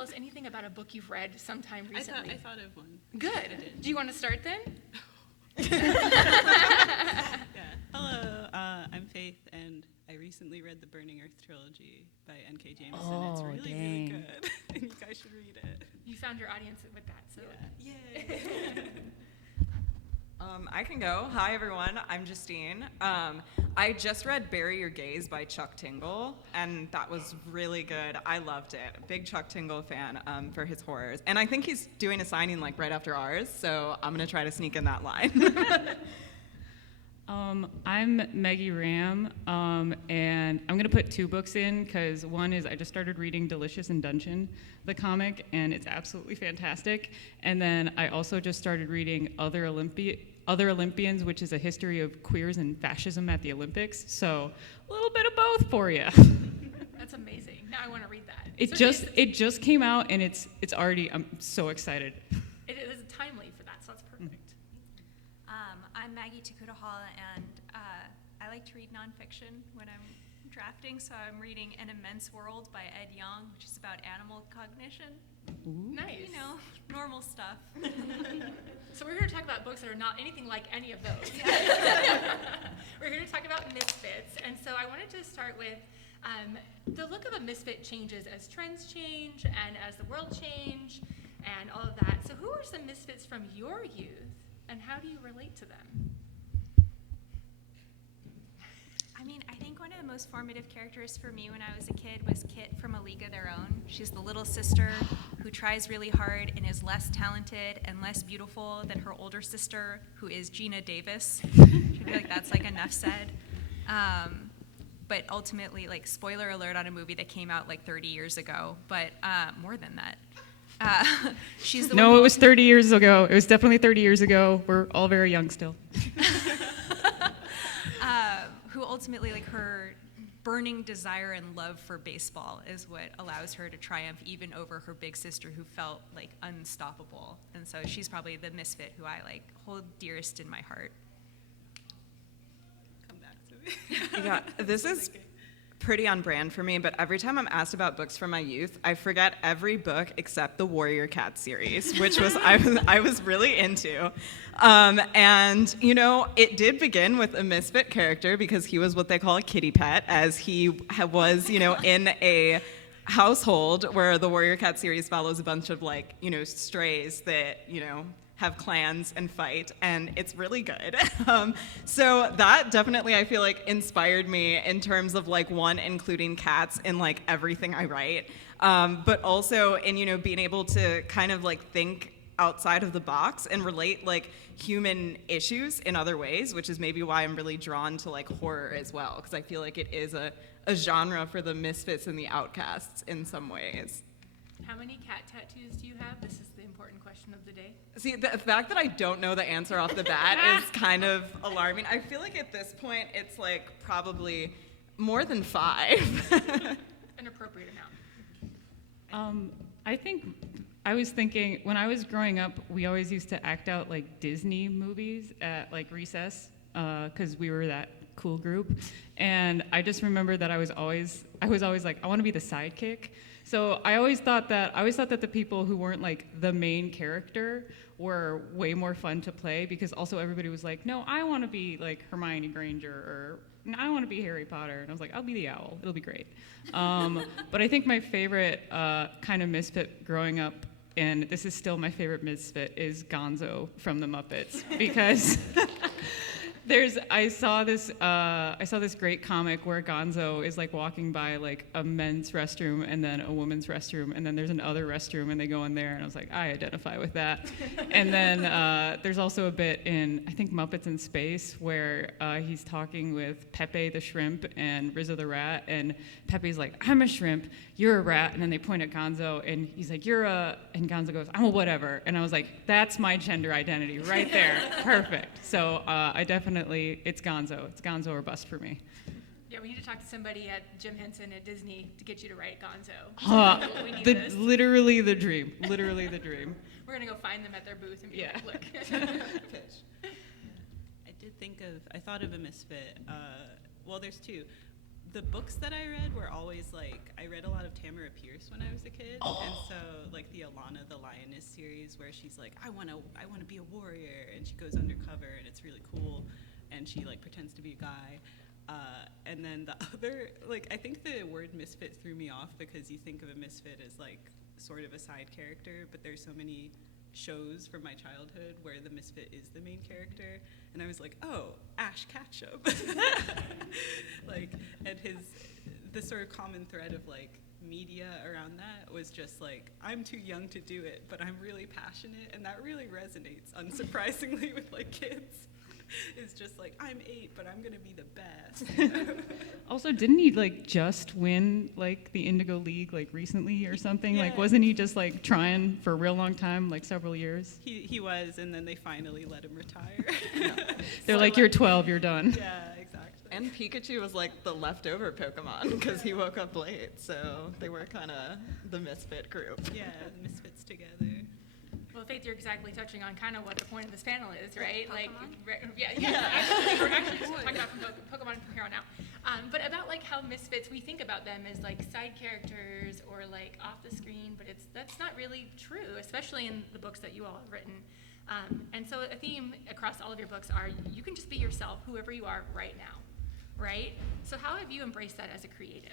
tell us anything about a book you've read sometime recently? I thought of one. Good. Do you want to start then? Yeah. Hello, I'm Faith, and I recently read the Burning Earth trilogy by N.K. Jemisin. It's really, really good. And you guys should read it. You found your audience with that, so. Yeah. Yay. I can go. Hi, everyone. I'm Justine. I just read Bury Your Gaze by Chuck Tingle, and that was really good. I loved it. Big Chuck Tingle fan for his horrors. And I think he's doing a signing like right after ours, so I'm going to try to sneak in that line. I'm Meggie Ramm, and I'm going to put 2 books in because one is I just started reading Delicious in Dungeon, the comic, and it's absolutely fantastic. And then I also just started reading Other Olympians, which is a history of queers and fascism at the Olympics. So a little bit of both for you. That's amazing. Now I want to read that. It just came out, and it's already, I'm so excited. It is timely for that, so that's perfect. I'm Maggie Tokuda-Hall, and I like to read nonfiction when I'm drafting, so I'm reading An Immense World by Ed Yong, which is about animal cognition. Ooh. Nice. You know, normal stuff. So we're here to talk about books that are not anything like any of those. We're here to talk about Misfits, and so I wanted to start with the look of a misfit changes as trends change and as the world change and all of that. So who are some misfits from your youth, and how do you relate to them? I mean, I think one of the most formative characters for me when I was a kid was Kit from A League of Their Own. She's the little sister who tries really hard and is less talented and less beautiful than her older sister, who is Gina Davis. I feel like that's like enough said. But ultimately, like, spoiler alert on a movie that came out like 30 years ago, but more than that. She's the No, it was 30 years ago. It was definitely 30 years ago. We're all very young still. Who ultimately, like, her burning desire and love for baseball is what allows her to triumph even over her big sister, who felt like unstoppable. And so she's probably the misfit who I like hold dearest in my heart. Come back to me. Yeah, this is pretty on brand for me, but every time I'm asked about books from my youth, I forget every book except the Warrior Cat series, which was I was really into. And, you know, it did begin with a misfit character because he was what they call a kitty pet, as he was, you know, in a household where the Warrior Cat series follows a bunch of, like, you know, strays that, you know, have clans and fight, and it's really good. So that definitely, I feel like, inspired me in terms of, like, one, including cats in, like, everything I write, but also in, you know, being able to kind of, like, think outside of the box and relate, like, human issues in other ways, which is maybe why I'm really drawn to, like, horror as well, because I feel like it is a genre for the misfits and the outcasts in some ways. How many cat tattoos do you have? This is the important question of the day. See, the fact that I don't know the answer off the bat is kind of alarming. I feel like at this point it's like probably more than 5. An appropriate amount. I think I was thinking when I was growing up, we always used to act out like Disney movies at like recess because we were that cool group, and I just remember that I was always like, I want to be the sidekick. So I always thought that the people who weren't like the main character were way more fun to play, because also everybody was like, no, I want to be like Hermione Granger, or no, I want to be Harry Potter. And I was like, I'll be the owl. It'll be great. But I think my favorite kind of misfit growing up, and this is still my favorite misfit, is Gonzo from the Muppets, because I saw this great comic where Gonzo is like walking by like a men's restroom and then a women's restroom, and then there's another restroom and they go in there, and I was like, I identify with that. And then there's also a bit in, I think, Muppets in Space where he's talking with Pepe the shrimp and Rizzo the rat, and Pepe's like, I'm a shrimp, you're a rat, and then they point at Gonzo and he's like, and Gonzo goes, I'm a whatever. And I was like, that's my gender identity right there. Perfect. So I definitely, it's Gonzo or bust for me. Yeah, we need to talk to somebody at Jim Henson at Disney to get you to write Gonzo. We need this. Literally the dream. Literally the dream. We're going to go find them at their booth and be like, look. I thought of a misfit. Well, there's 2. The books that I read were always like, I read a lot of Tamara Pierce when I was a kid, and so the Alana the Lioness series where she's like, I want to be a warrior, and she goes undercover, and it's really cool, and she like pretends to be a guy. And then the other, like, I think the word misfit threw me off because you think of a misfit as like sort of a side character, but there's so many shows from my childhood where the misfit is the main character, and I was like, oh, Ash Ketchum. Like, and the sort of common thread of like media around that was just like, I'm too young to do it, but I'm really passionate, and that really resonates, unsurprisingly, with like kids. It's just like, I'm 8, but I'm gonna be the best. Also, didn't he like just win like the Indigo League like recently or something? Yeah. Like, wasn't he just like trying for a real long time, like several years? He was, and then they finally let him retire. They're So, like, you're 12, you're done. Yeah, exactly. And Pikachu was like the leftover Pokemon because he woke up late, so they were kind of the misfit group. Yeah, the misfits together. Well, Faith, you're exactly touching on kind of what the point of this panel is, right? Like, Pokemon? yeah. Actually, we're actually just talking about Pokemon from here on out. But about like how misfits, we think about them as like side characters or like off the screen, but that's not really true, especially in the books that you all have written. And so a theme across all of your books are you can just be yourself, whoever you are right now, right? So how have you embraced that as a creative?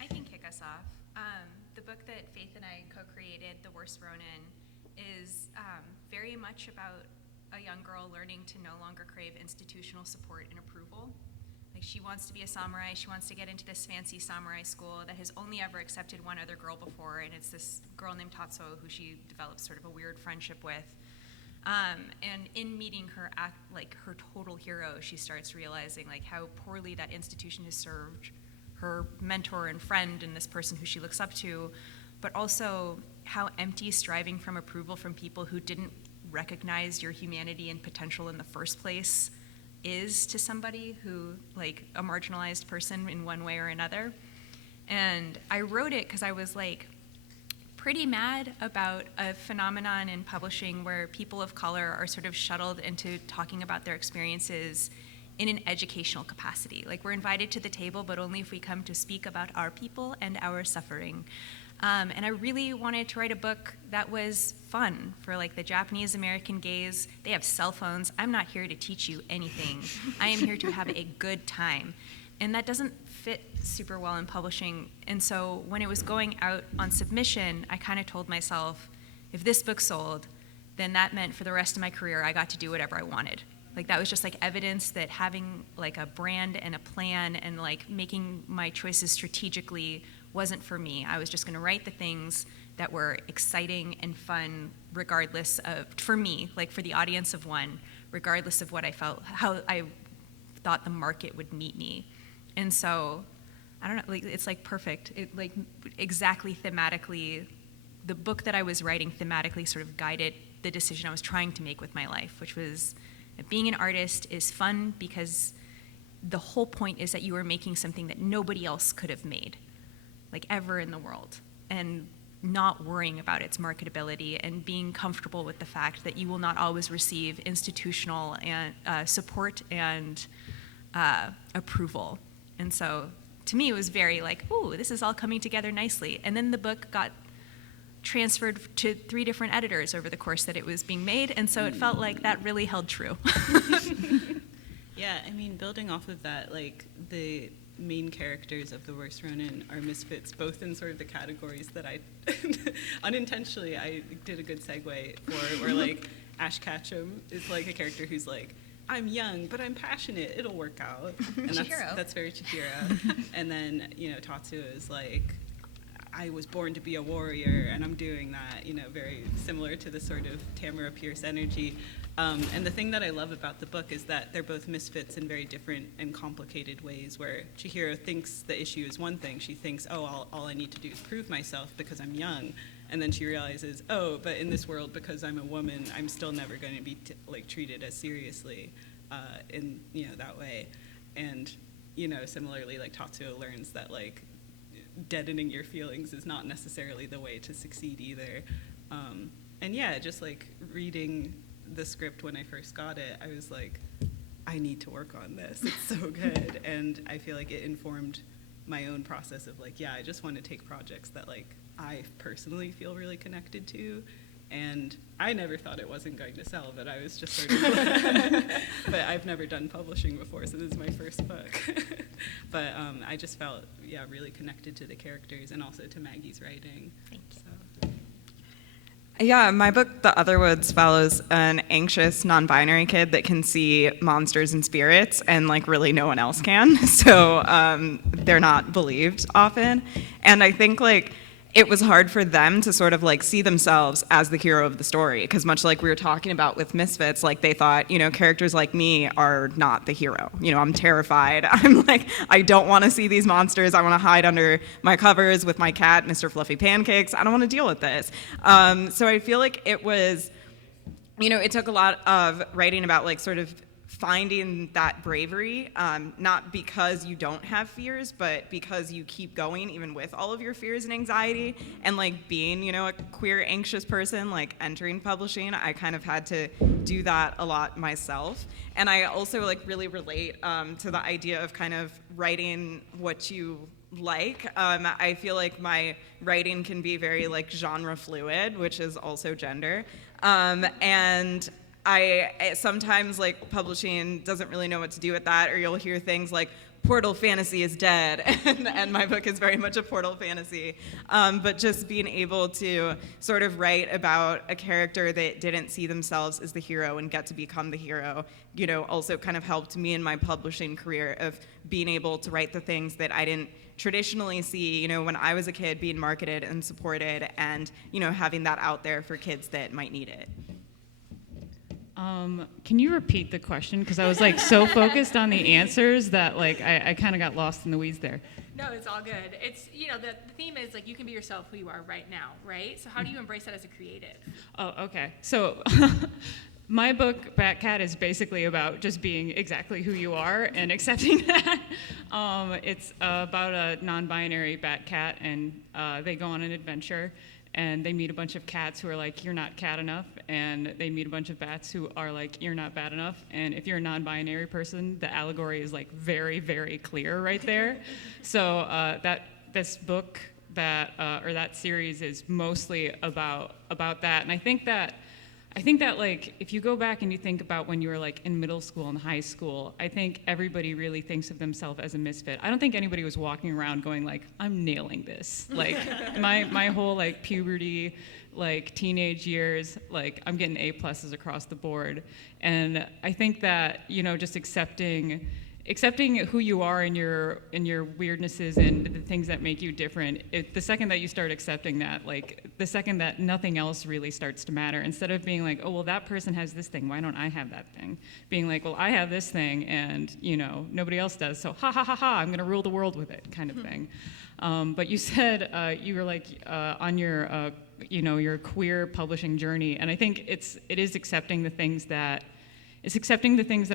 I can kick us off. The book that Faith and I co-created, The Worst Ronin, is very much about a young girl learning to no longer crave institutional support and approval. Like, she wants to be a samurai, she wants to get into this fancy samurai school that has only ever accepted one other girl before, and it's this girl named Tatsuo who she develops sort of a weird friendship with. And in meeting her, like her total hero, she starts realizing like how poorly that institution has served her mentor and friend and this person who she looks up to, but also how empty striving from approval from people who didn't recognize your humanity and potential in the first place is to somebody who, like, a marginalized person in one way or another. And I wrote it because I was like pretty mad about a phenomenon in publishing where people of color are sort of shuttled into talking about their experiences in an educational capacity. Like, we're invited to the table, but only if we come to speak about our people and our suffering. And I really wanted to write a book that was fun for like the Japanese American gays. They have cell phones. I'm not here to teach you anything. I am here to have a good time. And that doesn't fit super well in publishing. And so when it was going out on submission, I kind of told myself, if this book sold, then that meant for the rest of my career, I got to do whatever I wanted. Like, that was just like evidence that having like a brand and a plan and like making my choices strategically wasn't for me. I was just going to write the things that were exciting and fun, regardless of, for me, like for the audience of one, regardless of what I felt, how I thought the market would meet me. And so, I don't know, like, it's like perfect. It like exactly thematically, the book that I was writing thematically sort of guided the decision I was trying to make with my life, which was that being an artist is fun because the whole point is that you are making something that nobody else could have made, like ever in the world, and not worrying about its marketability and being comfortable with the fact that you will not always receive institutional and support and approval. And so to me it was very like, ooh, this is all coming together nicely. And then the book got transferred to 3 different editors over the course that it was being made, and so it felt like that really held true. Yeah, I mean, building off of that, like, the main characters of The Worst Ronin are misfits, both in sort of the categories that I, unintentionally, I did a good segue for, where, like, Ash Ketchum is, like, a character who's, like, I'm young, but I'm passionate, it'll work out. And that's very Chihiro. And then, you know, Tatsuo is, like, I was born to be a warrior, and I'm doing that, you know, very similar to the sort of Tamara Pierce energy. And the thing that I love about the book is that they're both misfits in very different and complicated ways, where Chihiro thinks the issue is one thing. She thinks, oh, all I need to do is prove myself because I'm young. And then she realizes, oh, but in this world, because I'm a woman, I'm still never going to be treated as seriously in, you know, that way. And, you know, similarly, like, Tatsuo learns that, like, deadening your feelings is not necessarily the way to succeed either. And yeah, just like reading the script when I first got it, I was like, I need to work on this. It's so good. And I feel like it informed my own process of like, yeah, I just want to take projects that like I personally feel really connected to. And I never thought it wasn't going to sell, but I was just sort of, but I've never done publishing before, so this is my first book. But I just felt, yeah, really connected to the characters and also to Maggie's writing. Thank you. So. Yeah, my book, The Otherwoods, follows an anxious, non-binary kid that can see monsters and spirits, and like really no one else can. So they're not believed often. And I think like it was hard for them to sort of like see themselves as the hero of the story, because much like we were talking about with Misfits, like they thought, you know, characters like me are not the hero. You know, I'm terrified. I'm like, I don't want to see these monsters. I want to hide under my covers with my cat, Mr. Fluffy Pancakes. I don't want to deal with this. So I feel like it was, you know, it took a lot of writing about like sort of finding that bravery, not because you don't have fears, but because you keep going even with all of your fears and anxiety. And like being, you know, a queer, anxious person, like entering publishing, I kind of had to do that a lot myself. And I also like really relate to the idea of kind of writing what you like. I feel like my writing can be very like genre fluid, which is also gender. And I sometimes like publishing doesn't really know what to do with that, or you'll hear things like portal fantasy is dead, and my book is very much a portal fantasy. But just being able to sort of write about a character that didn't see themselves as the hero and get to become the hero, you know, also kind of helped me in my publishing career of being able to write the things that I didn't traditionally see, you know, when I was a kid, being marketed and supported, and, you know, having that out there for kids that might need it. Can you repeat the question? Because I was like so focused on the answers that like I kind of got lost in the weeds there. No, it's all good. It's, you know, the theme is like you can be yourself who you are right now, right? So how do you embrace that as a creative? Oh, okay. So my book, Batcat, is basically about just being exactly who you are and accepting that. It's about a non-binary Batcat, and they go on an adventure. And they meet a bunch of cats who are like, you're not cat enough. And they meet a bunch of bats who are like, you're not bat enough. And if you're a non-binary person, the allegory is like very, very clear right there. So this book or that series is mostly about that. And I think that like if you go back and you think about when you were like in middle school and high school, I think everybody really thinks of themselves as a misfit. I don't think anybody was walking around going like, I'm nailing this. Like my whole like puberty, like teenage years, like I'm getting A+ across the board. And I think that, you know, just accepting who you are in your weirdnesses and the things that make you different, the second that you start accepting that, like the second that nothing else really starts to matter, instead of being like, oh, well, that person has this thing, why don't I have that thing? Being like, well, I have this thing and, you know, nobody else does, so ha ha ha ha, I'm gonna rule the world with it, kind of thing. But you said you were like on your, you know, your queer publishing journey, and I think it is accepting the things that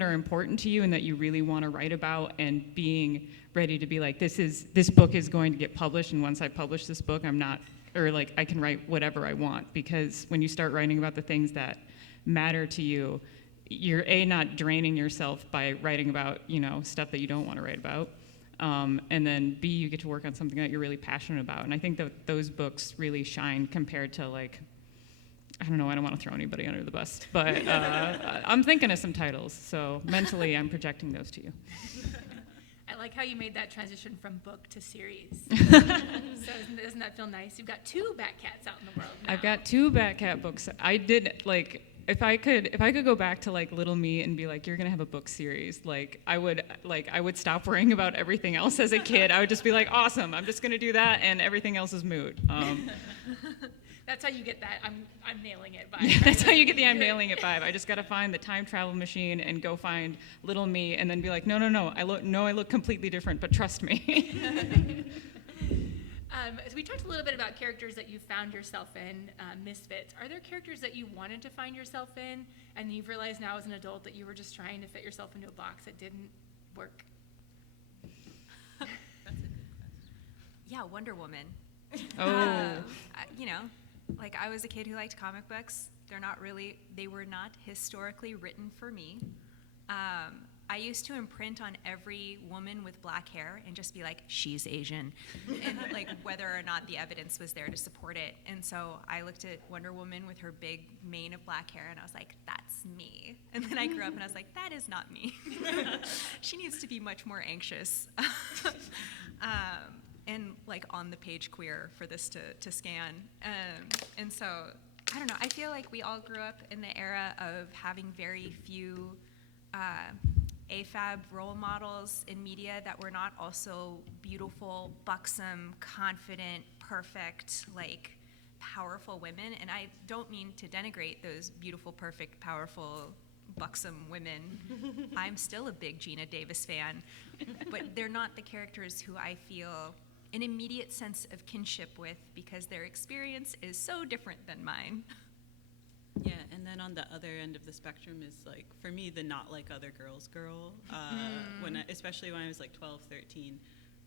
are important to you and that you really want to write about, and being ready to be like, this book is going to get published, and once I publish this book, I can write whatever I want, because when you start writing about the things that matter to you, you're not draining yourself by writing about, you know, stuff that you don't want to write about, and then B, you get to work on something that you're really passionate about, and I think that those books really shine compared to like, I don't know, I don't want to throw anybody under the bus, but I'm thinking of some titles, so mentally I'm projecting those to you. I like how you made that transition from book to series. So doesn't that feel nice? You've got 2 Batcats out in the world now. I've got 2 Batcat books. I did, like, if I could go back to like Little Me and be like, you're gonna have a book series, like I would stop worrying about everything else as a kid. I would just be like, awesome, I'm just gonna do that, and everything else is moot. That's how you get that I'm nailing it vibe. Yeah, that's how you get the I'm nailing it vibe. I just got to find the time travel machine and go find Little Me, and then be like, no, I look completely different, but trust me. So we talked a little bit about characters that you found yourself in, Misfits. Are there characters that you wanted to find yourself in, and you've realized now as an adult that you were just trying to fit yourself into a box that didn't work? Yeah, Wonder Woman. Oh. You know, like I was a kid who liked comic books. They were not historically written for me. I used to imprint on every woman with black hair and just be like, she's Asian, and like whether or not the evidence was there to support it. And so I looked at Wonder Woman with her big mane of black hair, and I was like, that's me. And then I grew up and I was like, that is not me. She needs to be much more anxious. And like on the page queer for this to scan. And so, I don't know, I feel like we all grew up in the era of having very few AFAB role models in media that were not also beautiful, buxom, confident, perfect, like powerful women. And I don't mean to denigrate those beautiful, perfect, powerful, buxom women. I'm still a big Gina Davis fan, but they're not the characters who I feel an immediate sense of kinship with because their experience is so different than mine. Yeah, and then on the other end of the spectrum is, like, for me, the not like other girls girl. Especially when I was like 12, 13,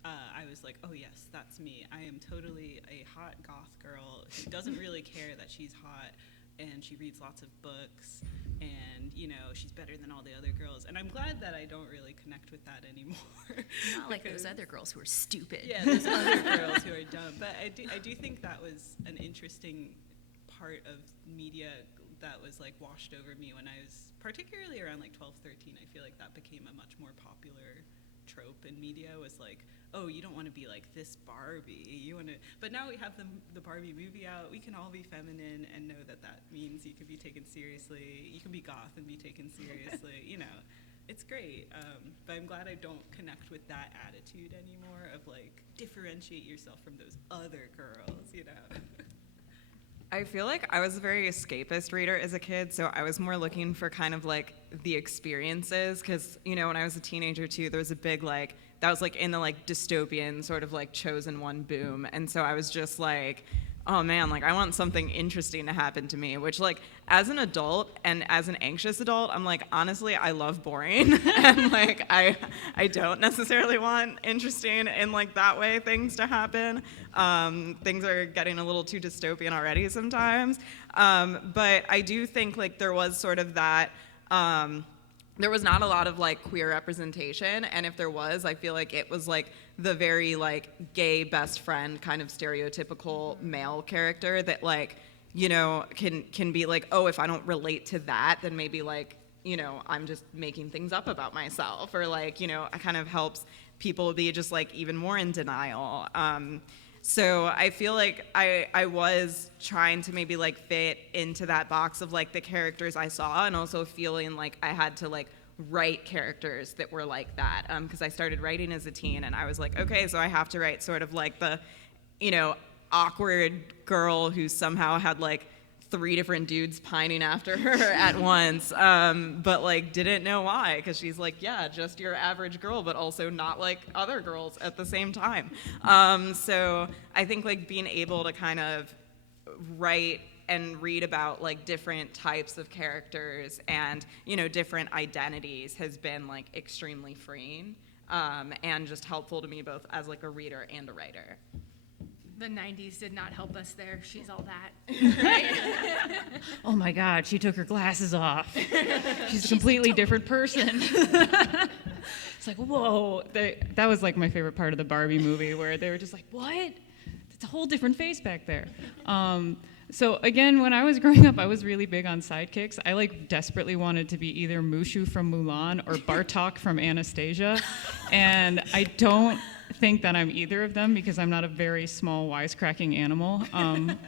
I was like, oh yes, that's me. I am totally a hot goth girl who doesn't really care that she's hot, and she reads lots of books, and, you know, she's better than all the other girls. And I'm glad that I don't really connect with that anymore. Not like those other girls who are stupid. Yeah, those other girls who are dumb. But I do think that was an interesting part of media that was like washed over me when I was particularly around like 12, 13. I feel like that became a much more popular trope in media, was like, oh, you don't want to be like this Barbie, you want to, but now we have the Barbie movie out, we can all be feminine and know that that means you can be taken seriously, you can be goth and be taken seriously, you know, it's great. But I'm glad I don't connect with that attitude anymore of like, differentiate yourself from those other girls, you know. I feel like I was a very escapist reader as a kid, so I was more looking for kind of like the experiences, because, you know, when I was a teenager too, there was a big like, that was like in the like dystopian sort of like chosen one boom, and so I was just like, oh man, like I want something interesting to happen to me, which like as an adult and as an anxious adult, I'm like, honestly, I love boring and like I don't necessarily want interesting in like that way things to happen. Things are getting a little too dystopian already sometimes. But I do think like there was sort of that, there was not a lot of like queer representation, and if there was, I feel like it was like the very like gay best friend kind of stereotypical male character that like, you know, can be like, oh, if I don't relate to that, then maybe like, you know, I'm just making things up about myself, or like, you know, it kind of helps people be just like even more in denial. So I feel like I was trying to maybe like fit into that box of like the characters I saw, and also feeling like I had to like write characters that were like that, because I started writing as a teen, and I was like, okay, so I have to write sort of like the, you know, awkward girl who somehow had like 3 different dudes pining after her at once, but like didn't know why, because she's like, yeah, just your average girl, but also not like other girls at the same time. So I think like being able to kind of write and read about like different types of characters and, you know, different identities has been like extremely freeing, and just helpful to me both as like a reader and a writer. The 90s did not help us there. She's all that. Right? Oh my God, she took her glasses off. She's a completely different person. It's like, whoa. That was like my favorite part of the Barbie movie, where they were just like, what? It's a whole different face back there. So again, when I was growing up, I was really big on sidekicks. I like desperately wanted to be either Mushu from Mulan or Bartok from Anastasia. And I don't think that I'm either of them, because I'm not a very small wisecracking animal,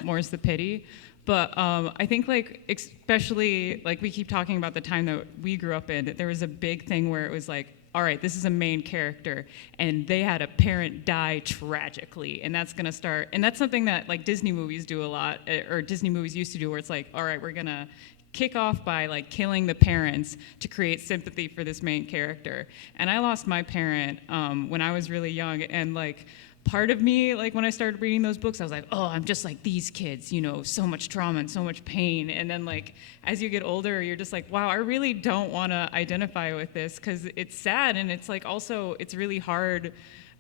more's the pity. But I think like, especially like we keep talking about the time that we grew up in, there was a big thing where it was like, all right, this is a main character, and they had a parent die tragically, and that's gonna start, and that's something that like Disney movies do a lot, or Disney movies used to do, where it's like, all right, we're gonna kick off by like killing the parents to create sympathy for this main character. And I lost my parent when I was really young, and like part of me, like when I started reading those books, I was like, oh, I'm just like these kids, you know, so much trauma and so much pain. And then like as you get older, you're just like, wow, I really don't want to identify with this, because it's sad, and it's like also it's really hard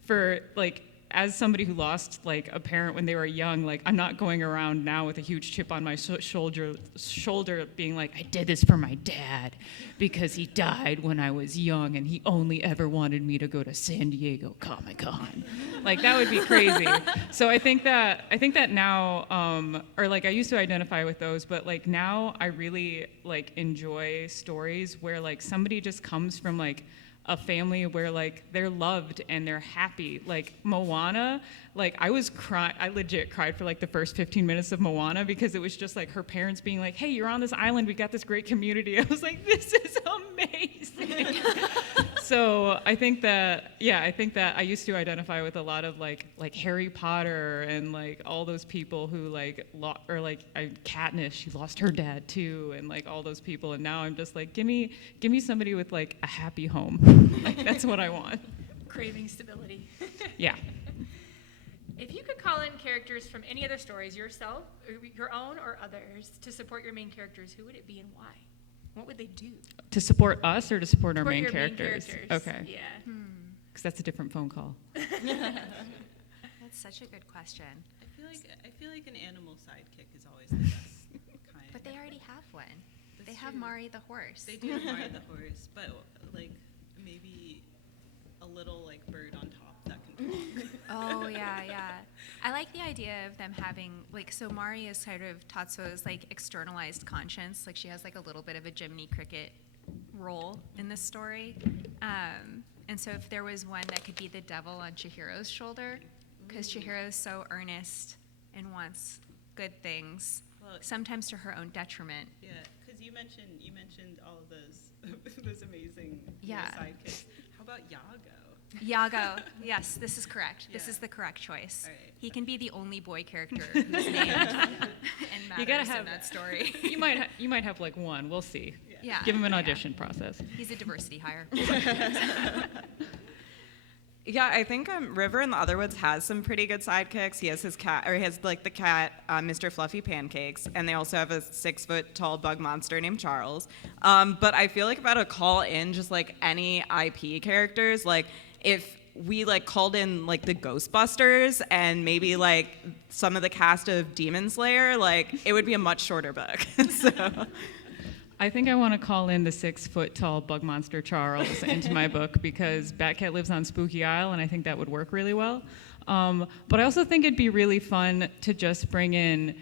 for like as somebody who lost like a parent when they were young, like I'm not going around now with a huge chip on my shoulder being like, I did this for my dad because he died when I was young and he only ever wanted me to go to San Diego Comic-Con. Like that would be crazy. So I think that now, or like I used to identify with those, but like now I really like enjoy stories where like somebody just comes from like a family where like they're loved and they're happy. Like Moana, like I legit cried for like the first 15 minutes of Moana because it was just like her parents being like, hey, you're on this island, we got this great community. I was like, this is amazing. So I think that I used to identify with a lot of like Harry Potter and like all those people who like, Katniss, she lost her dad too, and like all those people. And now I'm just like, give me somebody with like a happy home. Like that's what I want. Craving stability. Yeah. If you could call in characters from any other stories, yourself, or your own or others, to support your main characters, who would it be and why? What would they do? To support us or to support our Support main your characters? Okay. Yeah. Because that's a different phone call. That's such a good question. I feel like an animal sidekick is always the best kind. But they already have one. That's They have true. Mari the horse. They do have Mari the horse, but like maybe a little like bird on top that can talk. Oh, yeah. I like the idea of them having, like, so Mari is sort of Tatsuo's, like, externalized conscience. Like, she has, like, a little bit of a Jiminy Cricket role in this story. And so if there was one that could be the devil on Chihiro's shoulder, because Chihiro's so earnest and wants good things, Well, sometimes to her own detriment. Yeah, because you mentioned all of those amazing Yeah. sidekicks. How about Yago? Yago, yes, this is correct. This Yeah. is the correct choice. All right. He can be the only boy character who's named and matters You gotta have in that story. You might have like one. We'll see. Yeah. Give him an Yeah. audition process. He's a diversity hire. Yeah, I think River in the Otherwoods has some pretty good sidekicks. He has his cat, or he has like the cat, Mr. Fluffy Pancakes, and they also have a 6-foot-tall bug monster named Charles. But I feel like if I had to call in just like any IP characters, like if we like called in like the Ghostbusters and maybe like some of the cast of Demon Slayer, like it would be a much shorter book. So. I think I want to call in the 6-foot-tall bug monster Charles into my book because Batcat lives on Spooky Isle, and I think that would work really well. But I also think it'd be really fun to just bring in.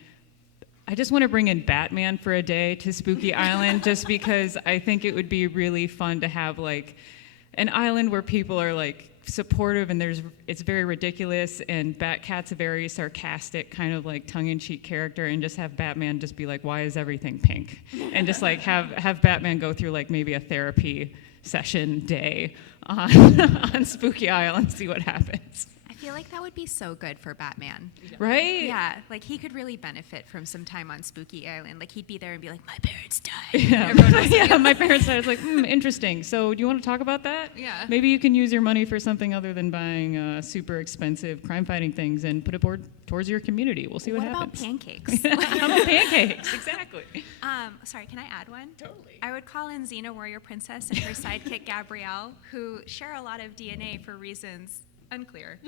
I just want to bring in Batman for a day to Spooky Island, just because I think it would be really fun to have like an island where people are like supportive and it's very ridiculous, and Batcat's a very sarcastic kind of like tongue-in-cheek character, and just have Batman just be like, why is everything pink? And just like have Batman go through like maybe a therapy session day on Spooky Isle and see what happens. I feel like that would be so good for Batman. Right? Yeah, like he could really benefit from some time on Spooky Island. Like he'd be there and be like, my parents died. Yeah, yeah, my parents died. I was like, interesting. So do you want to talk about that? Yeah. Maybe you can use your money for something other than buying super expensive crime-fighting things and put it towards your community. We'll see what about happens. pancakes? How about pancakes? Exactly. Sorry, can I add one? Totally. I would call in Xena Warrior Princess and her sidekick Gabrielle, who share a lot of DNA for reasons unclear,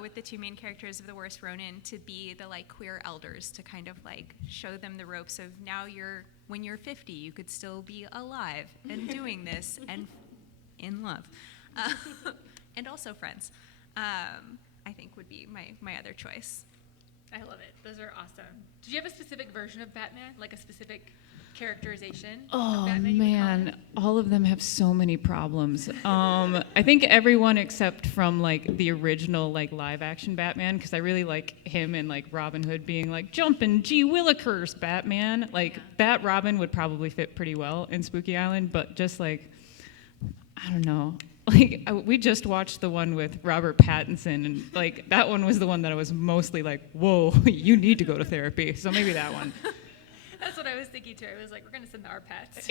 with the two main characters of The Worst Ronin, to be the like queer elders, to kind of like show them the ropes of now when you're 50, you could still be alive and doing this and in love, and also friends. I think would be my other choice. I love it. Those are awesome. Did you have a specific version of Batman, like a specific characterization of Oh Batman? You would call man, it? all of them have so many problems. I think everyone except from like the original like live action Batman, because I really like him and like Robin Hood being like jumping Gee Willikers Batman. Like that Robin would probably fit pretty well in Spooky Island, but just like I don't know. Like we just watched the one with Robert Pattinson, and like that one was the one that I was mostly like, whoa, you need to go to therapy. So maybe that one. That's what I was thinking too. I was like, we're going to send our pets.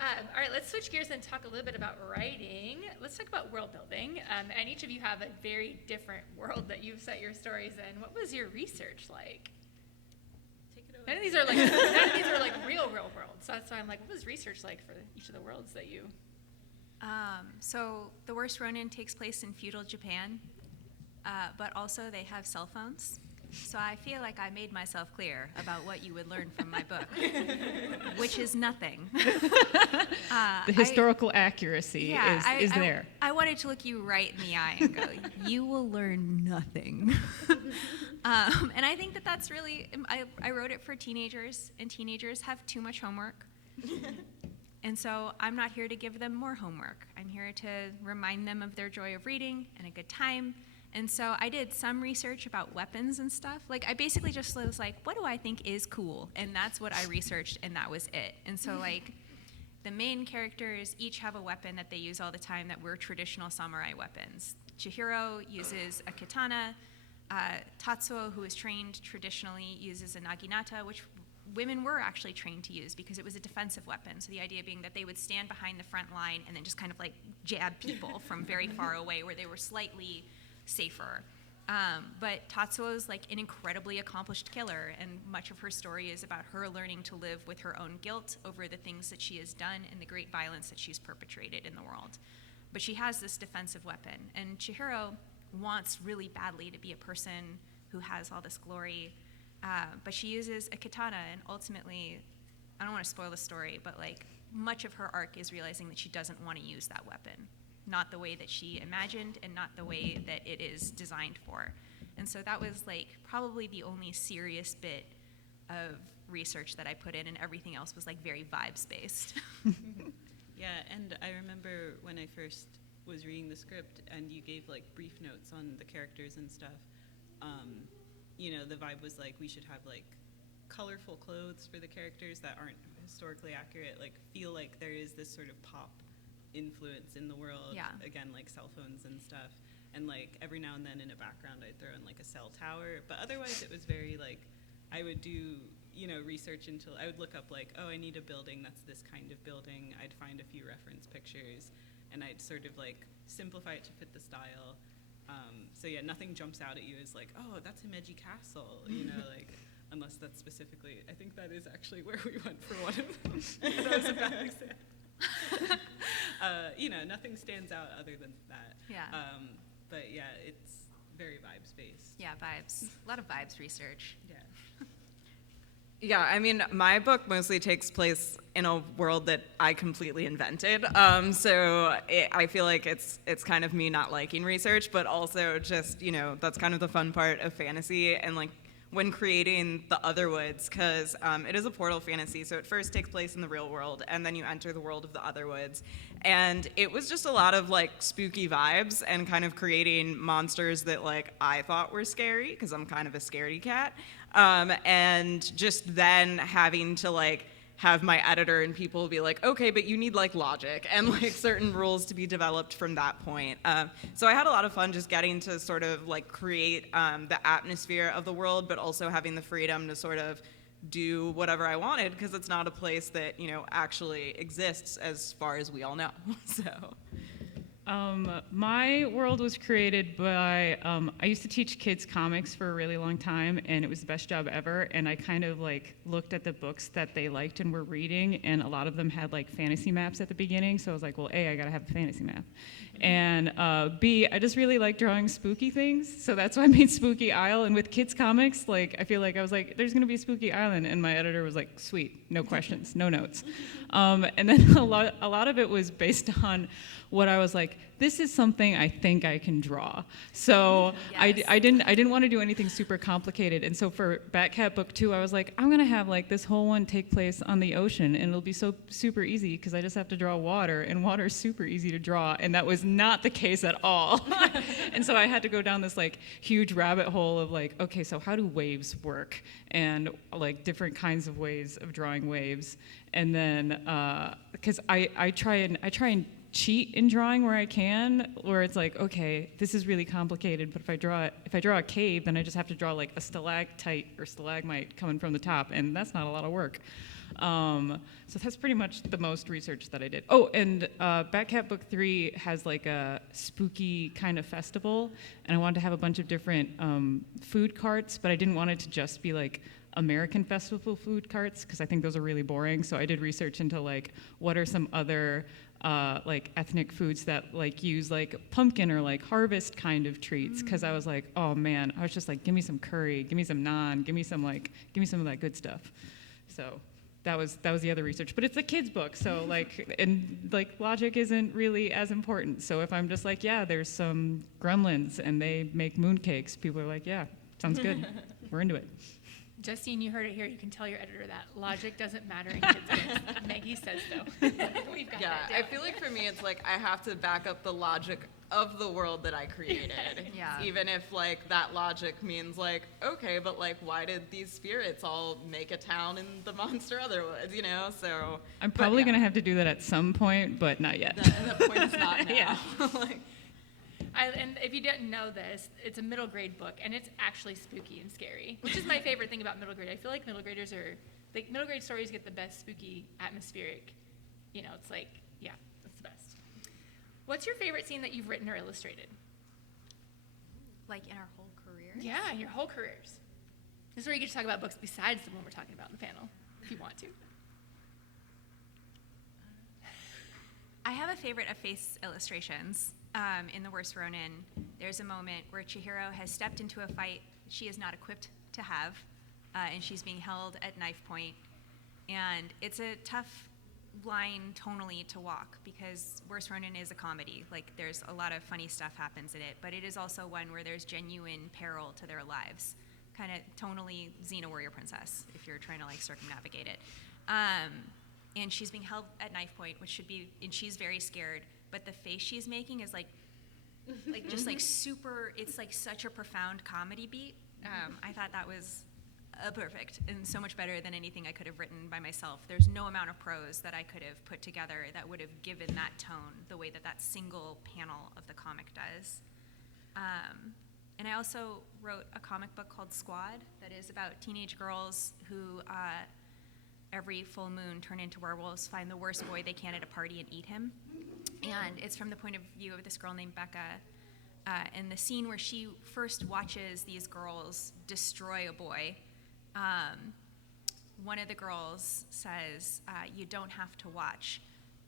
All right, let's switch gears and talk a little bit about writing. Let's talk about world building. And each of you have a very different world that you've set your stories in. What was your research like? Take it away. None of these are like real worlds. So that's why I'm like, what was research like for each of the worlds that you So the Worst Ronin takes place in feudal Japan, but also they have cell phones. So I feel like I made myself clear about what you would learn from my book, which is nothing. The historical accuracy is there. I wanted to look you right in the eye and go, you will learn nothing. And I think that that's really, I wrote it for teenagers, and teenagers have too much homework. And so I'm not here to give them more homework. I'm here to remind them of their joy of reading and a good time. And so I did some research about weapons and stuff. Like, I basically just was like, what do I think is cool? And that's what I researched, and that was it. And so, like, the main characters each have a weapon that they use all the time that were traditional samurai weapons. Chihiro uses a katana. Tatsuo, who is trained traditionally, uses a naginata, which women were actually trained to use because it was a defensive weapon. So the idea being that they would stand behind the front line and then just kind of like jab people from very far away where they were slightly safer. But Tatsuo is like an incredibly accomplished killer, and much of her story is about her learning to live with her own guilt over the things that she has done and the great violence that she's perpetrated in the world. But she has this defensive weapon, and Chihiro wants really badly to be a person who has all this glory, but she uses a katana, and ultimately, I don't want to spoil the story, but like much of her arc is realizing that she doesn't want to use that weapon. Not the way that she imagined and not the way that it is designed for. And so that was like probably the only serious bit of research that I put in, and everything else was like very vibes-based. Yeah, and I remember when I first was reading the script and you gave like brief notes on the characters and stuff, you know, the vibe was like we should have like colorful clothes for the characters that aren't historically accurate, like feel like there is this sort of pop influence in the world. Yeah. Again, like cell phones and stuff, and like every now and then in a background I'd throw in like a cell tower, but otherwise it was very like I would do, you know, research until I would look up like, oh, I need a building that's this kind of building. I'd find a few reference pictures and I'd sort of like simplify it to fit the style. So yeah, nothing jumps out at you as like, oh, that's a Meggie Castle, you know, like unless that's specifically, I think that is actually where we went for one of them. That was a bad example. You know, nothing stands out other than that. Yeah. But yeah, it's very vibes based. Yeah, vibes. A lot of vibes research. Yeah. Yeah, I mean, my book mostly takes place in a world that I completely invented. I feel like it's kind of me not liking research, but also just, you know, that's kind of the fun part of fantasy and like when creating the Otherwoods, because it is a portal fantasy, so it first takes place in the real world, and then you enter the world of the Otherwoods. And it was just a lot of like spooky vibes and kind of creating monsters that like I thought were scary, because I'm kind of a scaredy cat. And just then having to like have my editor and people be like, okay, but you need like logic and like certain rules to be developed from that point. So I had a lot of fun just getting to sort of like create the atmosphere of the world, but also having the freedom to sort of do whatever I wanted, because it's not a place that, you know, actually exists as far as we all know. So. My world was created by, I used to teach kids comics for a really long time, and it was the best job ever, and I kind of like looked at the books that they liked and were reading, and a lot of them had like fantasy maps at the beginning, so I was like, well, A, I gotta have a fantasy map, and B, I just really like drawing spooky things, so that's why I made Spooky Isle. And with kids comics, like I feel like I was like, there's gonna be a Spooky Island, and my editor was like, sweet, no questions, no notes. And then a lot of it was based on what I was like, this is something I think I can draw. So Yes. I didn't want to do anything super complicated. And so for Batcat book 2, I was like, I'm gonna have like this whole one take place on the ocean, and it'll be so super easy because I just have to draw water, and water is super easy to draw. And that was not the case at all. And so I had to go down this like huge rabbit hole of like, okay, so how do waves work? And like different kinds of ways of drawing waves. And then because I try and cheat in drawing where I can, where it's like, okay, this is really complicated, but if I draw a cave, then I just have to draw like a stalactite or stalagmite coming from the top, and that's not a lot of work. So that's pretty much the most research that I did. Oh, and Batcat book 3 has like a spooky kind of festival, and I wanted to have a bunch of different food carts, but I didn't want it to just be like American festival food carts, because I think those are really boring. So I did research into like what are some other like ethnic foods that like use like pumpkin or like harvest kind of treats, because I was like, oh man, I was just like, give me some curry, give me some naan, give me some of that good stuff. So that was the other research, but it's a kid's book, so like, and like logic isn't really as important. So if I'm just like, yeah, there's some gremlins and they make mooncakes, people are like, yeah, sounds good, we're into it. Justine, you heard it here. You can tell your editor that logic doesn't matter in kids' books. Maggie says so. We've got Yeah, that down. I feel like for me, it's like I have to back up the logic of the world that I created. Yeah. Even if like that logic means like, okay, but like why did these spirits all make a town in the monster Otherwoods, you know? So I'm probably gonna have to do that at some point, but not yet. the point is not now. Yeah. Like, And if you didn't know this, it's a middle grade book, and it's actually spooky and scary, which is my favorite thing about middle grade. I feel like middle grade stories get the best spooky, atmospheric, it's like, yeah, it's the best. What's your favorite scene that you've written or illustrated? Like in our whole career? Yeah, your whole careers. This is where you get to talk about books besides the one we're talking about in the panel, if you want to. I have a favorite of face illustrations. In The Worst Ronin, there's a moment where Chihiro has stepped into a fight she is not equipped to have, and she's being held at knife point. And it's a tough line tonally to walk, because Worst Ronin is a comedy. Like, there's a lot of funny stuff happens in it, but it is also one where there's genuine peril to their lives. Kind of tonally Xena Warrior Princess, if you're trying to like circumnavigate it. And she's being held at knife point, which should be, and she's very scared, but the face she's making is like just like super, it's like such a profound comedy beat. I thought that was perfect and so much better than anything I could have written by myself. There's no amount of prose that I could have put together that would have given that tone the way that that single panel of the comic does. And I also wrote a comic book called Squad that is about teenage girls who every full moon turn into werewolves, find the worst boy they can at a party and eat him. And it's from the point of view of this girl named Becca. And the scene where she first watches these girls destroy a boy, one of the girls says, you don't have to watch.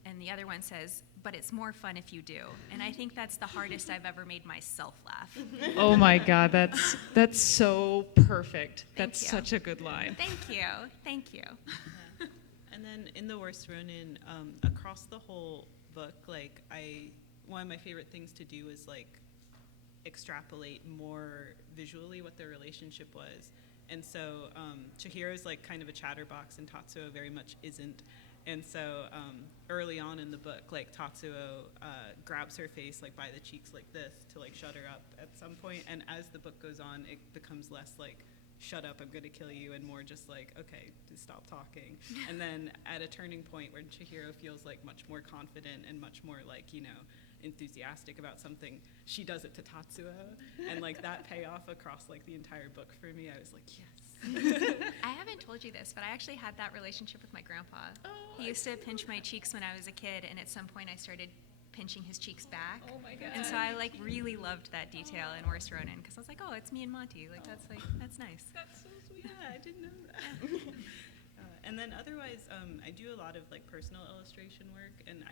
And the other one says, but it's more fun if you do. And I think that's the hardest I've ever made myself laugh. Oh my God, that's so perfect. That's you. such a good line. Thank you. And then in The Worst Ronin, across the whole book, like one of my favorite things to do is like extrapolate more visually what their relationship was. And so Chihiro's like kind of a chatterbox, and Tatsuo very much isn't. And so early on in the book, like Tatsuo grabs her face like by the cheeks like this to like shut her up at some point. And as the book goes on, it becomes less like, shut up, I'm gonna kill you, and more just like, okay, just stop talking. And then at a turning point where Chihiro feels like much more confident and much more like, enthusiastic about something, she does it to Tatsuo. And like that payoff across like the entire book for me, I was like, yes. I haven't told you this, but I actually had that relationship with my grandpa. He used to pinch my cheeks when I was a kid, and at some point I started pinching his cheeks back. Oh my God. And so I like really loved that detail in Worst Ronin, because I was like, oh, it's me and Monty. Like that's nice. That's so sweet. Yeah, I didn't know that. And then otherwise, I do a lot of like personal illustration work, and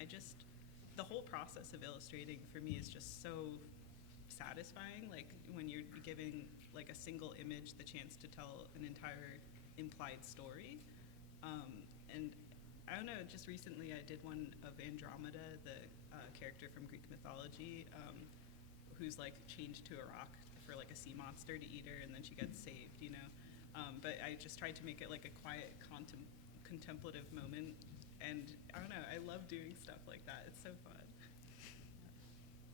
the whole process of illustrating for me is just so satisfying. Like when you're giving like a single image the chance to tell an entire implied story. And I don't know, just recently I did one of Andromeda, the character from Greek mythology, who's like changed to a rock for like a sea monster to eat her, and then she gets saved, But I just tried to make it like a quiet contemplative moment. And I don't know, I love doing stuff like that. It's so fun.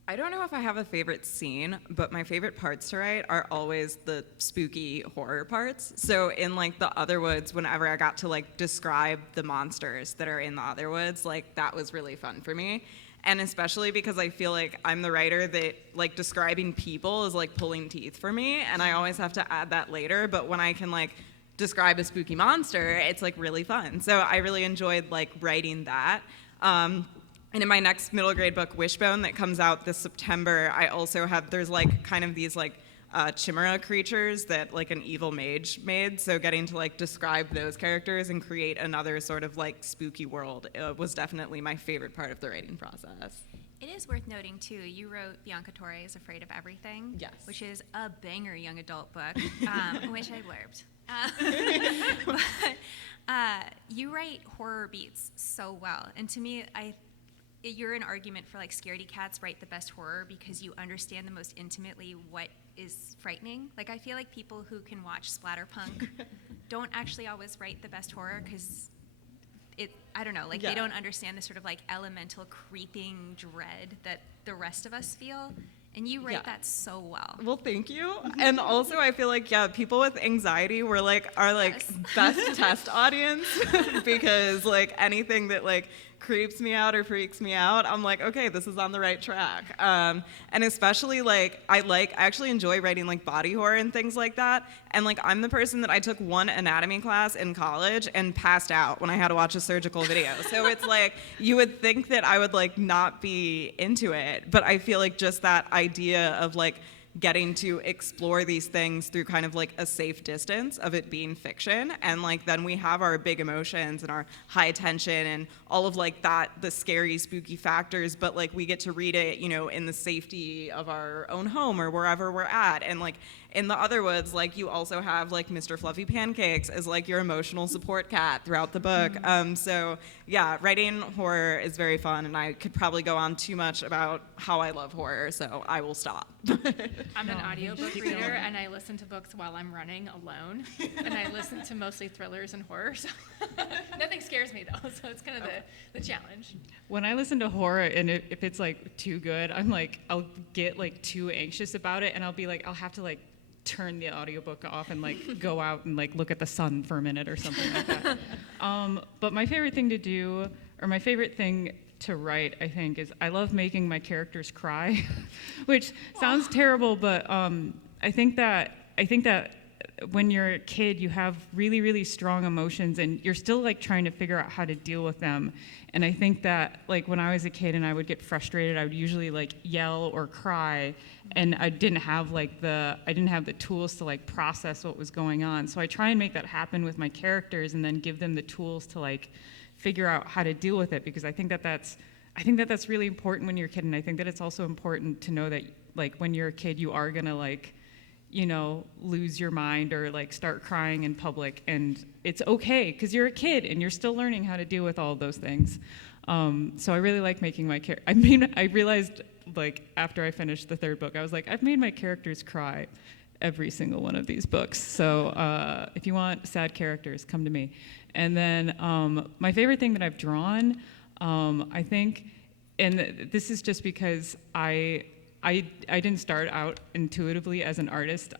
I don't know if I have a favorite scene, but my favorite parts to write are always the spooky horror parts. So in like the Otherwoods, whenever I got to like describe the monsters that are in the Otherwoods, like that was really fun for me. And especially because I feel like I'm the writer that like describing people is like pulling teeth for me, and I always have to add that later. But when I can like describe a spooky monster, it's like really fun. So I really enjoyed like writing that. And in my next middle grade book, Wishbone, that comes out this September, I also have, there's like kind of these like chimera creatures that like an evil mage made. So getting to like describe those characters and create another sort of like spooky world was definitely my favorite part of the writing process. It is worth noting, too, you wrote Bianca Torre is Afraid of Everything, Yes. which is a banger young adult book, which I blurbed. But you write horror beats so well. And to me, you're an argument for, like, scaredy cats write the best horror because you understand the most intimately what is frightening. Like, I feel like people who can watch splatterpunk don't actually always write the best horror because I don't know, like they don't understand the sort of like elemental creeping dread that the rest of us feel. And you write that so well. Well, thank you. And also I feel like, people with anxiety are Yes. best test audience because like anything that like creeps me out or freaks me out, I'm like, okay, this is on the right track. And especially like, I actually enjoy writing like body horror and things like that. And like, I'm the person that I took one anatomy class in college and passed out when I had to watch a surgical video. So it's like, you would think that I would like not be into it, but I feel like just that idea of like getting to explore these things through kind of like a safe distance of it being fiction, and like then we have our big emotions and our high tension and all of like that, the scary spooky factors, but like we get to read it, you know, in the safety of our own home or wherever we're at. And like in the Otherwoods, like you also have like Mr. Fluffy Pancakes as like your emotional support cat throughout the book. So yeah, writing horror is very fun, and I could probably go on too much about how I love horror, so I will stop. I'm an audiobook keep reader, going. and I listen to books while I'm running alone, and I listen to mostly thrillers and horror, so nothing scares me though, so it's kind of the challenge. When I listen to horror and if it's like too good, I'm like, I'll get like too anxious about it, and I'll be like, I'll have to like turn the audiobook off and like go out and like look at the sun for a minute or something like that. But my favorite thing to do, or my favorite thing to write, I think, is I love making my characters cry, which sounds terrible, but I think that when you're a kid, you have really, really strong emotions, and you're still like trying to figure out how to deal with them. And I think that like when I was a kid and I would get frustrated, I would usually like yell or cry, and I didn't have the tools to like process what was going on. So I try and make that happen with my characters, and then give them the tools to like figure out how to deal with it, because I think that that's really important when you're a kid. And I think that it's also important to know that like when you're a kid, you are gonna like, you know, lose your mind or like start crying in public, and it's okay because you're a kid and you're still learning how to deal with all of those things. So I really like making my I realized like after I finished the third book, I was like, I've made my characters cry every single one of these books. So if you want sad characters, come to me. And then my favorite thing that I've drawn, I think, and this is just because I didn't start out intuitively as an artist.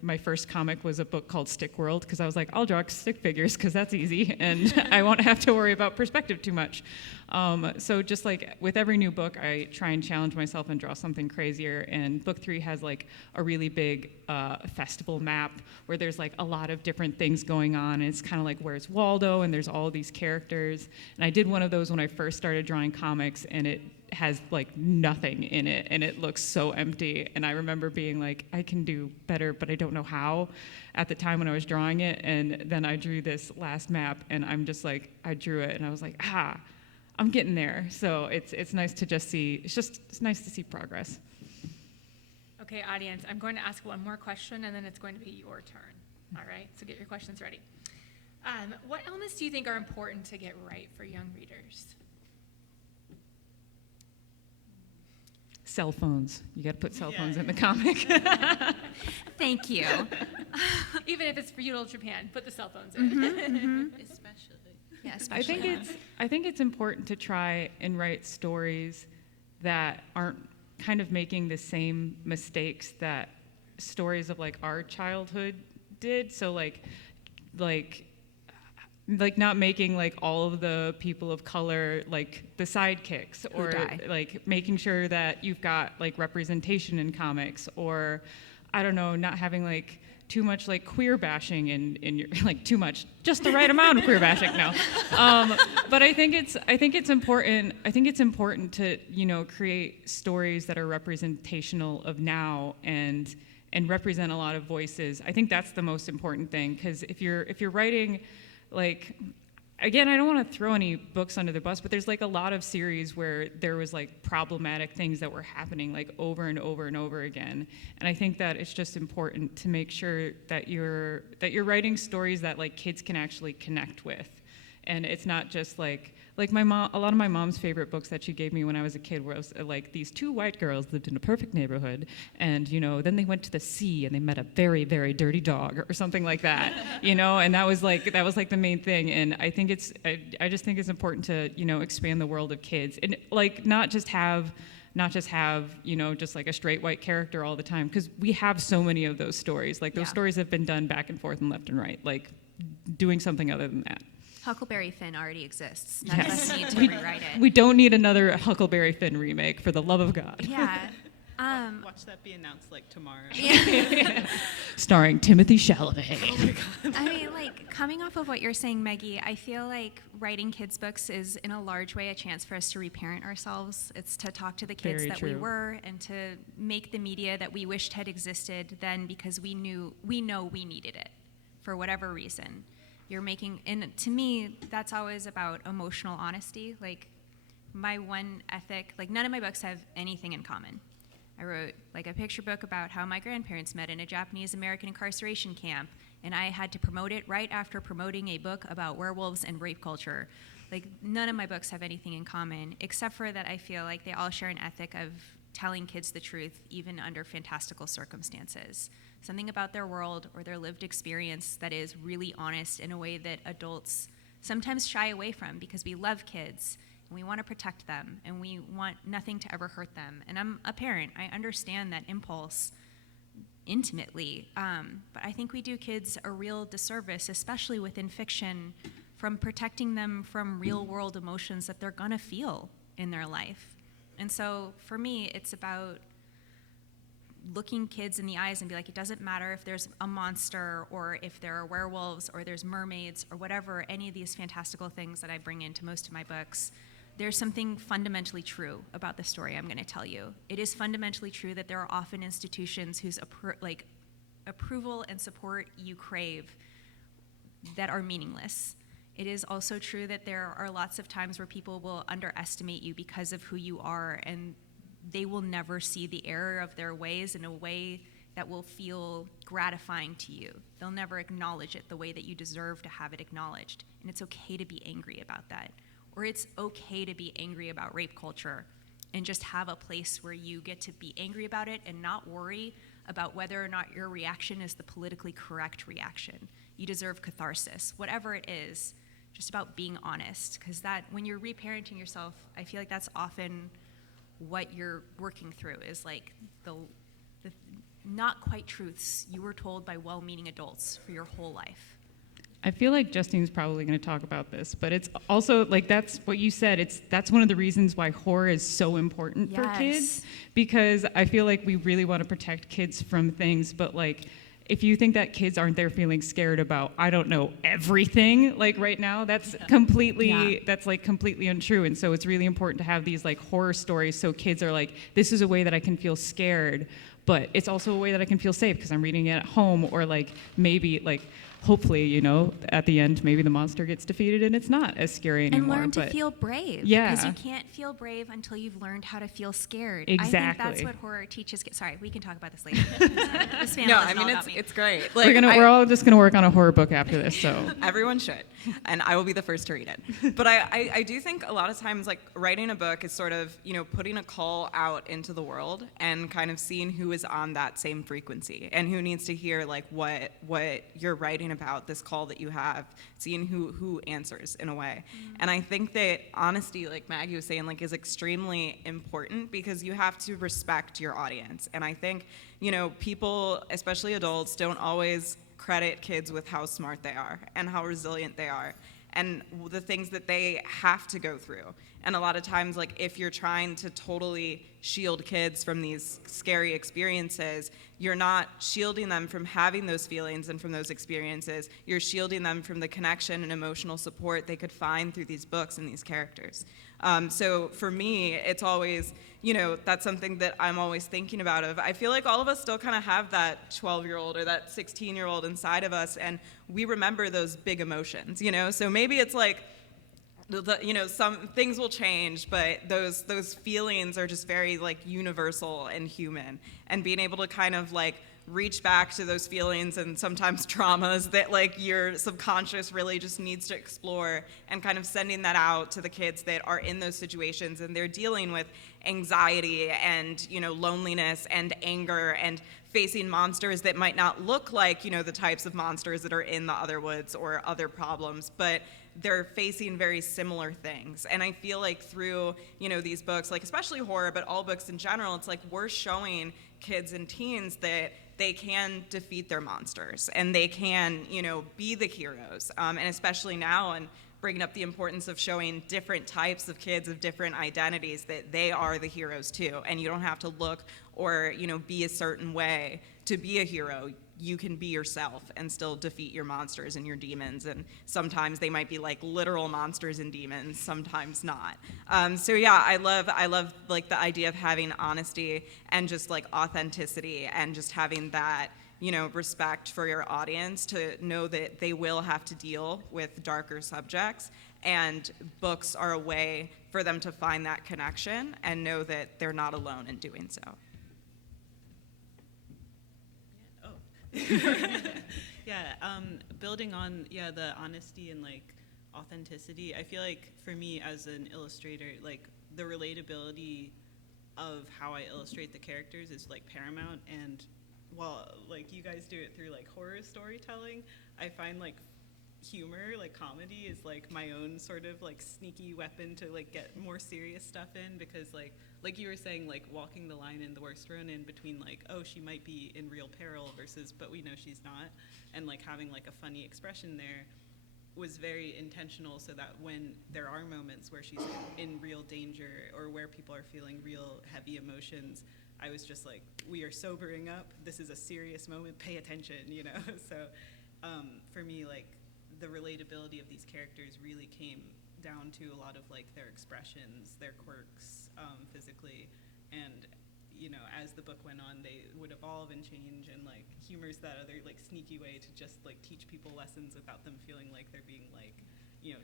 My first comic was a book called Stick World, because I was like, I'll draw stick figures because that's easy and I won't have to worry about perspective too much. So just like with every new book, I try and challenge myself and draw something crazier. And book 3 has like a really big festival map where there's like a lot of different things going on. And it's kind of like, where's Waldo? And there's all these characters. And I did one of those when I first started drawing comics, and it has like nothing in it, and it looks so empty. And I remember being like, I can do better, but I don't know how at the time when I was drawing it. And then I drew this last map, and I'm just like, I drew it and I was like, I'm getting there. So it's nice to just see, it's nice to see progress. Okay, audience, I'm going to ask one more question, and then it's going to be your turn. All right, so get your questions ready. What elements do you think are important to get right for young readers? Cell phones. You got to put cell phones in the comic. Thank you. Even if it's feudal Japan, put the cell phones in. Especially. Yeah, I especially. think it's important to try and write stories that aren't kind of making the same mistakes that stories of like our childhood did. So like not making like all of the people of color like the sidekicks, or like making sure that you've got like representation in comics, or I don't know, not having like too much like queer bashing in your like too much, just the right amount of queer bashing. No, but I think it's important to, you know, create stories that are representational of now, and represent a lot of voices. I think that's the most important thing, because if you're writing, like, again, I don't want to throw any books under the bus, but there's like a lot of series where there was like problematic things that were happening like over and over and over again. And I think that it's just important to make sure that you're writing stories that like kids can actually connect with. And it's not just like my mom, a lot of my mom's favorite books that she gave me when I was a kid was like these two white girls lived in a perfect neighborhood, and then they went to the sea and they met a very, very dirty dog or something like that, and that was like the main thing. And I think I just think it's important to expand the world of kids, and like not just have just like a straight white character all the time, because we have so many of those stories. Like those stories have been done back and forth and left and right. Like doing something other than that. Huckleberry Finn already exists. None of us need to rewrite it. We don't need another Huckleberry Finn remake, for the love of God. Yeah. Watch that be announced like tomorrow. Starring Timothy Chalamet. Oh my God. I mean, like, coming off of what you're saying, Meggie, I feel like writing kids' books is, in a large way, a chance for us to reparent ourselves. It's to talk to the kids Very that we true. were, and to make the media that we wished had existed then, because we know we needed it for whatever reason. And to me, that's always about emotional honesty. Like, my one ethic, like, none of my books have anything in common. I wrote like a picture book about how my grandparents met in a Japanese American incarceration camp, and I had to promote it right after promoting a book about werewolves and rape culture. Like, none of my books have anything in common, except for that I feel like they all share an ethic of telling kids the truth, even under fantastical circumstances. Something about their world or their lived experience that is really honest in a way that adults sometimes shy away from, because we love kids and we want to protect them and we want nothing to ever hurt them. And I'm a parent. I understand that impulse intimately, but I think we do kids a real disservice, especially within fiction, from protecting them from real world emotions that they're gonna feel in their life. And so for me, it's about looking kids in the eyes and be like, it doesn't matter if there's a monster or if there are werewolves or there's mermaids or whatever, any of these fantastical things that I bring into most of my books. There's something fundamentally true about the story I'm going to tell you. It is fundamentally true that there are often institutions whose approval and support you crave that are meaningless. It is also true that there are lots of times where people will underestimate you because of who you are, and they will never see the error of their ways in a way that will feel gratifying to you. They'll never acknowledge it the way that you deserve to have it acknowledged. And it's okay to be angry about that. Or it's okay to be angry about rape culture and just have a place where you get to be angry about it and not worry about whether or not your reaction is the politically correct reaction. You deserve catharsis, whatever it is, just about being honest. Because that, when you're reparenting yourself, I feel like that's often what you're working through, is like the not quite truths you were told by well-meaning adults for your whole life. I feel like Justine's probably going to talk about this, but it's also like, that's what you said. That's one of the reasons why horror is so important for kids, because I feel like we really want to protect kids from things, but like, if you think that kids aren't there feeling scared about, I don't know, everything, like right now, that's completely untrue. And so it's really important to have these like horror stories, so kids are like, this is a way that I can feel scared, but it's also a way that I can feel safe because I'm reading it at home, or like maybe like, hopefully, at the end, maybe the monster gets defeated and it's not as scary anymore. And learn to feel brave. Yeah. Because you can't feel brave until you've learned how to feel scared. Exactly. I think that's what horror teaches. Sorry, we can talk about this later. This panel No, is I all mean, about me. it's great. Like, we're all just gonna work on a horror book after this, so. Everyone should, and I will be the first to read it. But I do think a lot of times, like, writing a book is sort of, putting a call out into the world and kind of seeing who is on that same frequency and who needs to hear, like, what you're writing about, this call that you have, seeing who answers in a way. And I think that honesty, like Maggie was saying, like, is extremely important, because you have to respect your audience. And I think, people, especially adults, don't always credit kids with how smart they are and how resilient they are and the things that they have to go through. And a lot of times, like, if you're trying to totally shield kids from these scary experiences, you're not shielding them from having those feelings and from those experiences. You're shielding them from the connection and emotional support they could find through these books and these characters. So for me, it's always, that's something that I'm always thinking about. I feel like all of us still kind of have that 12-year-old or that 16-year-old inside of us, and we remember those big emotions, So maybe it's like, some things will change, but those feelings are just very like universal and human. And being able to kind of like reach back to those feelings and sometimes traumas that like your subconscious really just needs to explore, and kind of sending that out to the kids that are in those situations and they're dealing with anxiety and loneliness and anger and facing monsters that might not look like the types of monsters that are in the Otherwoods or other problems, but they're facing very similar things. And I feel like through these books, like especially horror, but all books in general, it's like we're showing kids and teens that they can defeat their monsters and they can be the heroes, and especially now, and bringing up the importance of showing different types of kids of different identities, that they are the heroes too, and you don't have to look or be a certain way to be a hero. You can be yourself and still defeat your monsters and your demons, and sometimes they might be like literal monsters and demons, sometimes not. So yeah, I love like the idea of having honesty and just like authenticity, and just having that respect for your audience to know that they will have to deal with darker subjects, and books are a way for them to find that connection and know that they're not alone in doing so. Building on the honesty and like authenticity, I feel like for me as an illustrator, like the relatability of how I illustrate the characters is like paramount. And while like you guys do it through like horror storytelling, I find like humor, like comedy, is like my own sort of like sneaky weapon to like get more serious stuff in, because like you were saying, like walking the line in The Worst Ronin between like, oh, she might be in real peril versus, but we know she's not, and like having like a funny expression there was very intentional, so that when there are moments where she's in real danger or where people are feeling real heavy emotions, I was just like, we are sobering up, this is a serious moment, pay attention, So for me, like the relatability of these characters really came down to a lot of like their expressions, their quirks, physically, and as the book went on, they would evolve and change, and like humor's that other like sneaky way to just like teach people lessons without them feeling like they're being like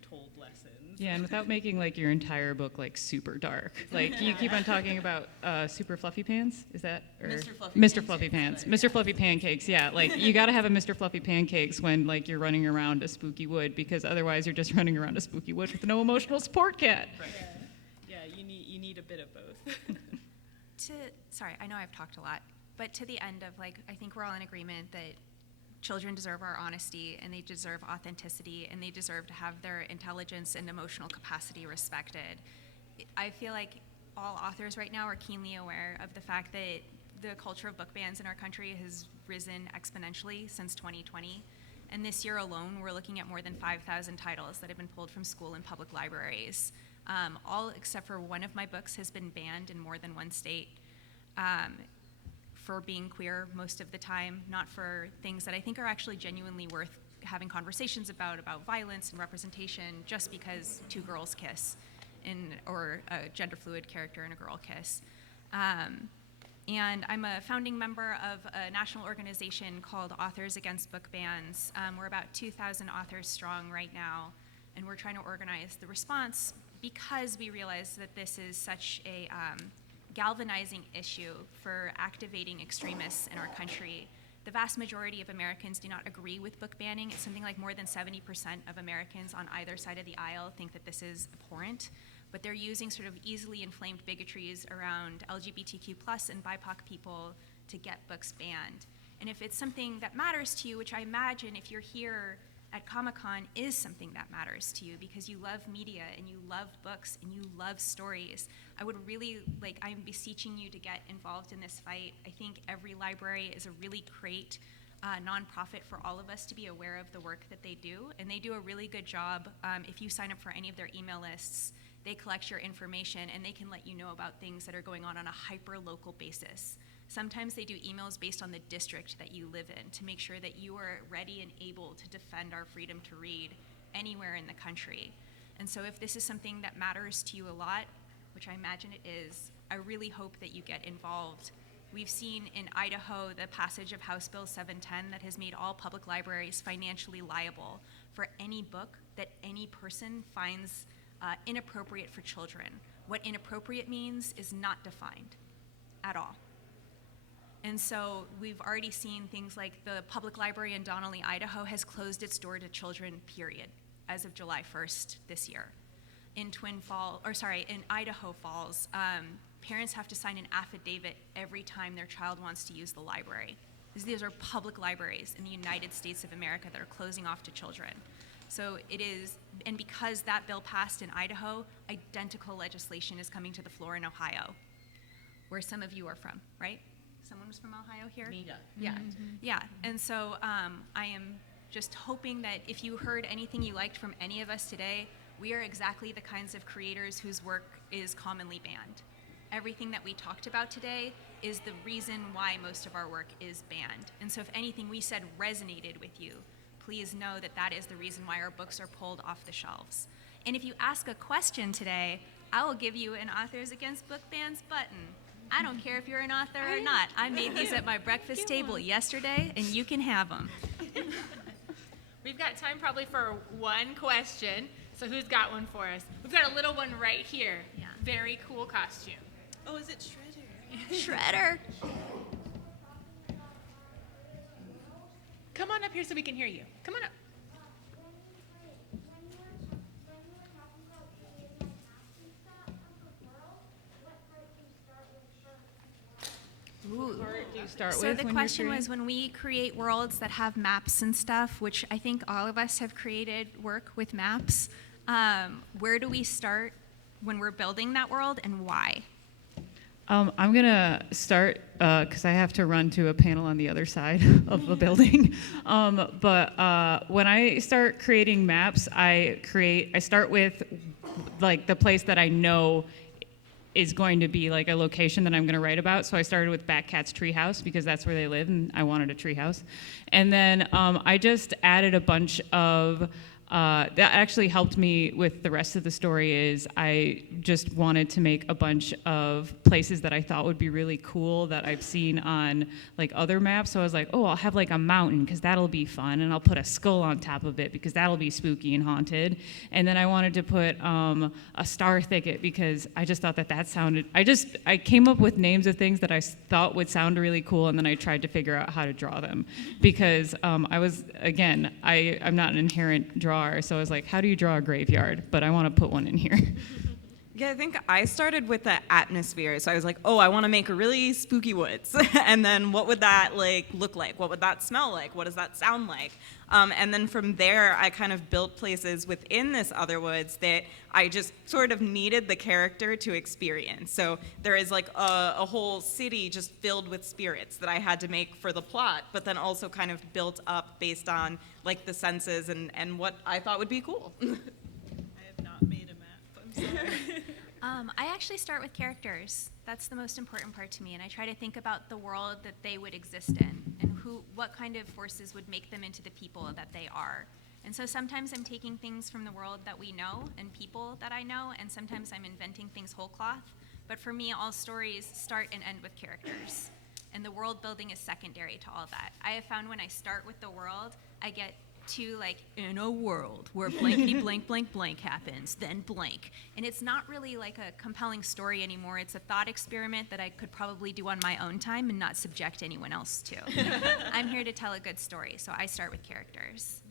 told lessons. Yeah, and without making like your entire book like super dark. Like you keep on talking about Super Fluffy Pants, is that? Or Mr. Fluffy Pants. Mr. Fluffy Pancakes, yeah. Like you gotta have a Mr. Fluffy Pancakes when like you're running around a spooky wood, because otherwise you're just running around a spooky wood with no emotional support cat. Right. Yeah, you need a bit of both. Sorry, I know I've talked a lot, but to the end of like, I think we're all in agreement that children deserve our honesty, and they deserve authenticity, and they deserve to have their intelligence and emotional capacity respected. I feel like all authors right now are keenly aware of the fact that the culture of book bans in our country has risen exponentially since 2020. And this year alone, we're looking at more than 5,000 titles that have been pulled from school and public libraries. All except for one of my books has been banned in more than one state. For being queer most of the time, not for things that I think are actually genuinely worth having conversations about violence and representation, just because two girls kiss, or a gender fluid character and a girl kiss. And I'm a founding member of a national organization called Authors Against Book Bans. We're about 2,000 authors strong right now, and we're trying to organize the response because we realize that this is such a galvanizing issue for activating extremists in our country. The vast majority of Americans do not agree with book banning. It's something like more than 70% of Americans on either side of the aisle think that this is abhorrent, but they're using sort of easily inflamed bigotries around LGBTQ+ and BIPOC people to get books banned. And if it's something that matters to you, which I imagine if you're here at Comic-Con is something that matters to you because you love media and you love books and you love stories, I would really, I'm beseeching you to get involved in this fight. I think every library is a really great nonprofit for all of us to be aware of the work that they do, and they do a really good job. If you sign up for any of their email lists, They collect your information, and they can let you know about things that are going on a hyper-local basis. Sometimes they do emails based on the district that you live in to make sure that you are ready and able to defend our freedom to read anywhere in the country. And so if this is something that matters to you a lot, which I imagine it is, I really hope that you get involved. We've seen in Idaho the passage of House Bill 710 that has made all public libraries financially liable for any book that any person finds inappropriate for children. What inappropriate means is not defined at all. And so we've already seen things like the public library in Donnelly, Idaho has closed its door to children, period, as of July 1st this year. In Idaho Falls, parents have to sign an affidavit every time their child wants to use the library. These are public libraries in the United States of America that are closing off to children. So it is, and because that bill passed in Idaho, identical legislation is coming to the floor in Ohio, where some of you are from, right? Someone was from Ohio here? Yeah. Yeah. And so I am just hoping that if you heard anything you liked from any of us today, we are exactly the kinds of creators whose work is commonly banned. Everything that we talked about today is the reason why most of our work is banned. And so if anything we said resonated with you, please know that that is the reason why our books are pulled off the shelves. And if you ask a question today, I will give you an Authors Against Book Bans button. I don't care if you're an author or not. I made these at my breakfast table yesterday, and you can have them. We've got time probably for one question. So who's got one for us? We've got a little one right here. Yeah. Very cool costume. Oh, is it Shredder? Shredder. Come on up here so we can hear you. Come on up. Ooh. Do you start So with the when question you're was, when we create worlds that have maps and stuff, which I think all of us have created work with maps, where do we start when we're building that world, and why? I'm going to start because I have to run to a panel on the other side of the building. But when I start creating maps, I start with like the place that I know is going to be like a location that I'm going to write about. So I started with Batcat's treehouse because that's where they live, and I wanted a treehouse. And then I just added a bunch of that actually helped me with the rest of the story. Is I just wanted to make a bunch of places that I thought would be really cool that I've seen on like other maps. So I was like, oh, I'll have like a mountain because that'll be fun, and I'll put a skull on top of it because that'll be spooky and haunted. And then I wanted to put a star thicket because I just thought that sounded. I came up with names of things that I thought would sound really cool, and then I tried to figure out how to draw them because I'm not an inherent drawer. So I was like, how do you draw a graveyard? But I want to put one in here. Yeah, I think I started with the atmosphere. So I was like, oh, I want to make a really spooky woods. And then what would that like look like? What would that smell like? What does that sound like? And then from there, I kind of built places within this Otherwoods that I just sort of needed the character to experience. So there is like a whole city just filled with spirits that I had to make for the plot, but then also kind of built up based on like the senses and what I thought would be cool. I have not made a map. I'm sorry. I actually start with characters. That's the most important part to me, and I try to think about the world that they would exist in and what kind of forces would make them into the people that they are. And so sometimes I'm taking things from the world that we know and people that I know, and sometimes I'm inventing things whole cloth. But for me, all stories start and end with characters, and the world building is secondary to all that. I have found when I start with the world, I get to like, in a world where blankety blank blank blank happens, then blank. And it's not really like a compelling story anymore. It's a thought experiment that I could probably do on my own time and not subject anyone else to. I'm here to tell a good story, so I start with characters.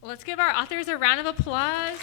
Well, let's give our authors a round of applause.